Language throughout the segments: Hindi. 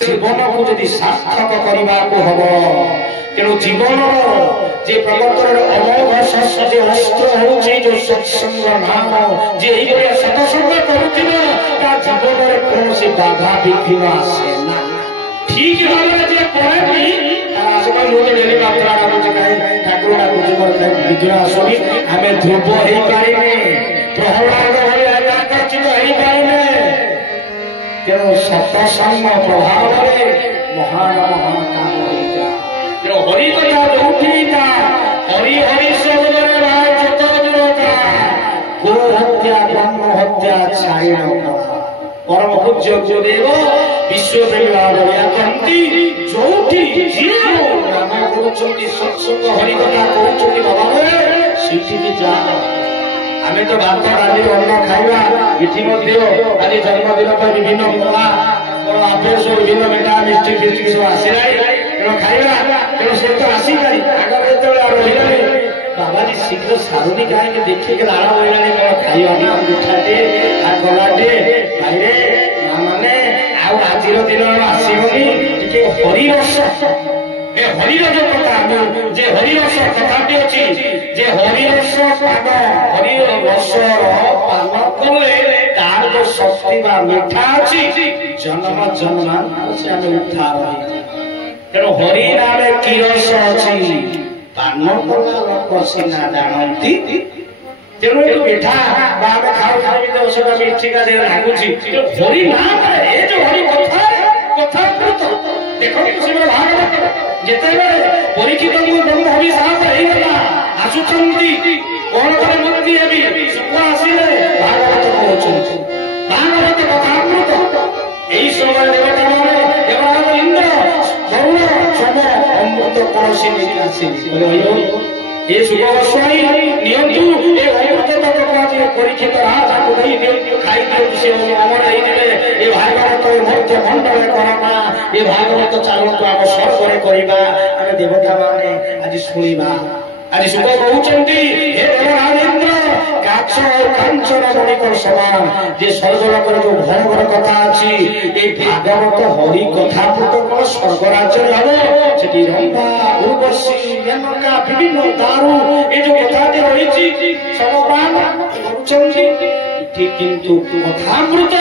जीवन को जदि सार्थक करने को हम तेणु जीवन जे प्रवर्तन अमोघ शस्त्र जे अस्त्र होउछि जो सत्संग नाम जे एई सत्संग करूथिबो ता जीवन रे कोनोसी बाधा विघ्न आसे ना ठीक भाबे जे करेनी आसमा लोग डेली मात्रा करू काई ठाकुर ठाकुर जीवन विघ्न आसोनी हमें ध्रुव हेई पारिने प्रहलाद होई आकाशित हेई पारिने तेणु सत्संग प्रभाव महान महान काम होइजा तेणु हरि कथा जोठीता हरि हरि शब्द गो हत्या ब्रह्म हत्या छाया परम पूज्य गुरुदेव विश्वदेव कहती जोठी नाम करुचंती सत्संग हरि कथा कहउचंती बाबा सीठी भी जा आमे तो भात डाली अन्न खाइबा इठी मध्य आज जन्मदिन पर विभिन्न मुला और आपेश विभिन्न मेटा मिष्टि फिष्टि सब आसिलाई तेणु खाइबा तेणु से तो आसी पारी आगे जेतबे रहिलानी बाबाजी शीघ्र सारुनी काहे देखि के लाड़ा होइलानी मोर खाइबा मिठाटे आ गलाटे भाईरे ना माने आउ आजिर दिन आसीबनी टिके हरि रस ए हरि रस कथा जे हरि रस कथाटी अछि जे हरि रस पान हरि रस पान कले तार जो शक्ति बा मिठा अछि जन्म जन्मांतर से हमें उद्धार होई तेणु हरि नामे की रस अछि पान कला लोक सिना जानंती तेणु ए मिठा बाबा खाओ खाई तो सब मिठिका दे लागुछि हरि नाम ए जो हरि कथा तो देखो तुसी भागवत जेतेबेले परीक्षित को ब्रह्म हरि साहब हेइगला आसुचंती कोन करे मुक्ति हेबी सुख आसीले भागवत कहउछंती भागवत कथामृत एई समय देवता माने देवराज इंद्र वरुण सम अमृत कलसी लेके आसीले बोले अयो ए सुख गोस्वामी नियंतु ए अमृत तत्व परीक्षित राजा को नहीं खाई दियो से अमर आई देले ए भागवत मध्य मंडल करमा ए भागवत चालू तो आम स्वर्ग करवा आम देवता माने आज शुणा आज सुख कहते हे देवराजेन्द्र काच और कांचन मणिक समान जे स्वर्गलोक जो भयंकर कथा अच्छी ये भागवत हरि कथा कौन स्वर्ग राज्य हम से रंभा उर्वशी मेनका विभिन्न दारू ये जो कथा रही सब ठीक किंतु कथामृत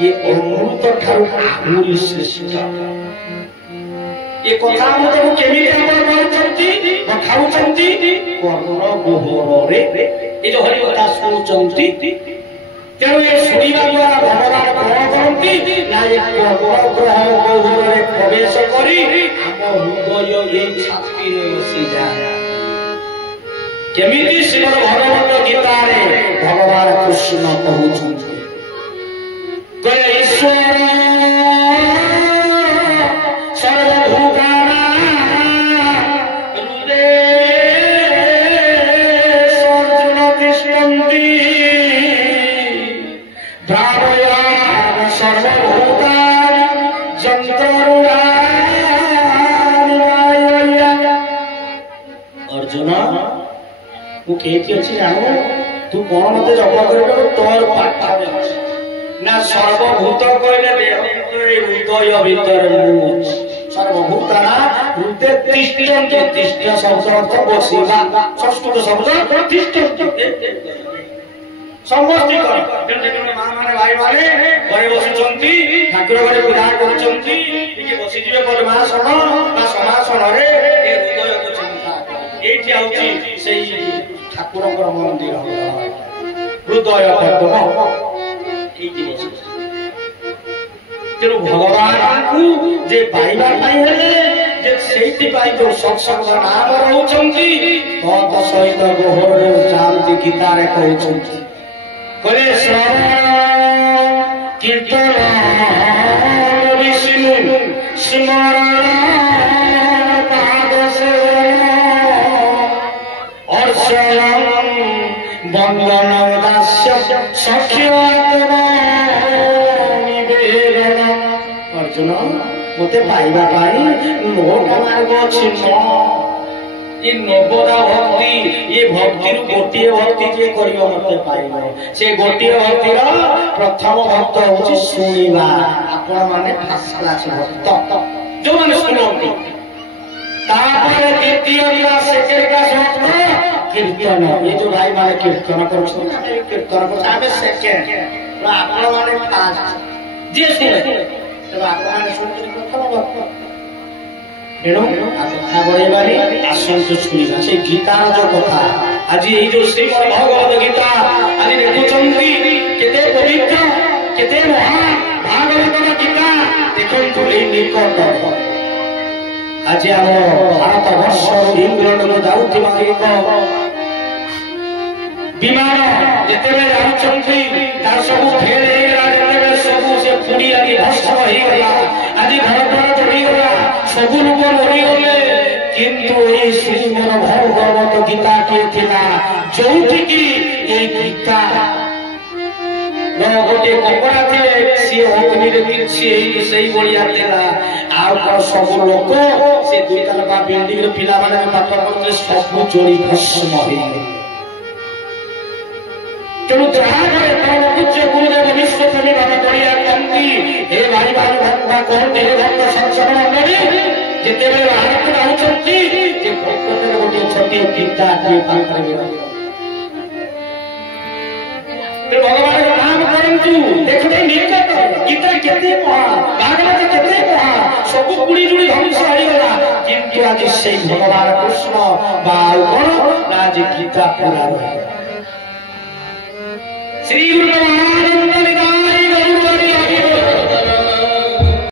ये अमृत ठारू आहुरी श्रेष्ठ ये कथामृत को केमिति आपण मारुचंती खाउचंती कर्ण गोहर रे ये जो हरि कथा सुनुचंती तेणु ये सुनिबा द्वारा भगवान कौन करती ना ये कर्ण ग्रह गोहर रे प्रवेश करी हम हृदय ये छाती रे बसी जाए केमिति श्रीमद् भगवत गीता रे भगवान कृष्ण कहउचंती कहे ईश्वर जानो तू कौन मत जप कर तोर पाठा ना सर्वभूत कहले हृदय भीतर सर्वभूताना हृदय तिष्ठन्ति तिष्ठ शब्द अर्थ बसिबा संस्कृत शब्द तिष्ठन्ति समस्ती कर मां माने भाई माने घरे बसिचंती ठाकुर घरे पूजा करचंती टिके बसि जिवे परमासन बा समासन रे ए हृदय को चिंता एठी आउची सेही ठाकुर मंदिर हृदय पद्म तेणु भगवान को जे पाइबा से जो सत्संग नाम रोचंती तत सहित गोहर जाती गीतारे कहउचंती कले श्रवण कीर्तन विष्णु स्मरण बंदन दास्य अर्जुन मते पाइबा पाई नोट मार्ग अछि ये नवदा भक्ति ये भक्ति गोटे भक्ति जे करियो मते पाइबो से गोटे भक्तिर प्रथम भक्त होछि सुनिबा ଆପଣ ମାନେ ଫାର୍ଷ୍ଟ କ୍ଲାସ ଭକ୍ତ ଯୋଉମାନେ ଶୁଣନ୍ତି। ତାପରେ ଦ୍ୱିତୀୟ କ୍ଲାସ ସେକେଣ୍ଡ କ୍ଲାସ ଭକ୍ତ କୀର୍ତ୍ତନ। ଏ ଯୋଉ ଭାଇ ମାନେ କୀର୍ତ୍ତନ କରୁଛନ୍ତି କୀର୍ତ୍ତନ କରୁଛନ୍ତି ଆମେ ସେକେଣ୍ଡ, ଆପଣ ମାନେ ଫାର୍ଷ୍ଟ ଯିଏ ଶୁଣେ ତେଣୁ ଆପଣ ମାନେ ଶୁଣୁଛନ୍ତି ପ୍ରଥମ ଭକ୍ତ। ତେଣୁ କଥା ବଢେଇବାନି ଆସନ୍ତୁ ଶୁଣିବା ସେଇ ଗୀତାର ଯୋଉ କଥା। ଆଜି ଏଇ ଯୋଉ ଶ୍ରୀମଦ୍ ଭଗବତ ଗୀତା ଆଜି ଦେଖୁଛନ୍ତି କେତେ ପବିତ୍ର କେତେ ମହାନ ଭାଗବତର ଗୀତା ଦେଖନ୍ତୁ ଏଇ ନିକଟ। ଆଜି ଆମ ଭାରତ ବର୍ଷ ଇଂଲଣ୍ଡକୁ ଯାଉଥିବା ଏକ ବିମାନ ଯେତେବେଳେ ଯାଉଛନ୍ତି ତାର ସବୁ ଫେଲ ହେଇଗଲା, ଯେତେବେଳେ ସବୁ ସେ ପୁରୀ ଆଜି ଭସ୍ମ ହେଇଗଲା, ଆଜି ଘର ଦ୍ୱାର ଚଢିଗଲା, ସବୁ ଲୋକ ମରିଗଲେ, କିନ୍ତୁ ଏଇ ଶ୍ରୀମଦ୍ ଭଗବତ ଗୀତା କିଏ ଥିଲା ଯୋଉଠିକି ଏଇ ଗୀତା ଗୋଟେ କପଡ଼ା ଥିଲେ ସିଏ ଅଗ୍ନିରେ କିଛି ସେଇ ଭଳିଆ ଥିଲା। ଆଉ କଣ ସବୁ ଲୋକ ସେ ଦୁଇ ତାଲା ବିଲ୍ଡିଂ ର ପିଲାମାନେ ପାଠ ପଢୁଥିଲେ ସବୁ ଜଳି ଭସ୍ମ ହେଇଗଲେ। ତେଣୁ ଯାହାପରେ ପରମ ପୂଜ୍ୟ ଗୁରୁଦେବ ବିଶ୍ୱପ୍ରେମୀ ବାବା ବଳିଆ କହନ୍ତି ହେ ଭାଇ ଭାଇ ଭକ୍ତ କହନ୍ତି ହେ ଭକ୍ତ ସଂସାର ମଣ୍ଡଳୀ ଯେତେବେଳେ ବାହାରକୁ ଯାଉଛନ୍ତି ଯେ ପ୍ରକୃତରେ ଗୋଟିଏ ଛୋଟିଏ ଗୀତା ଟିଏ ପାଖରେ ଭଗବାନଙ୍କ ନାମ କରନ୍ତୁ। ଦେଖୁଛନ୍ତି ନିକଟ ଗୀତା କେତେ ମହା, ଭାଗବତ କେତେ ମହା, ସବୁ ପୁଡ଼ି ଜୁଡ଼ି ଧ୍ୱଂସ ହେଇଗଲା, କିନ୍ତୁ ଆଜି ସେଇ ଭଗବାନ କୃଷ୍ଣ ବା ଆଉ କଣ ନା ଆଜି ଗୀତା ପୁରା ରହିଲା। ଶ୍ରୀ ଗୁରୁ ମହାନନ୍ଦ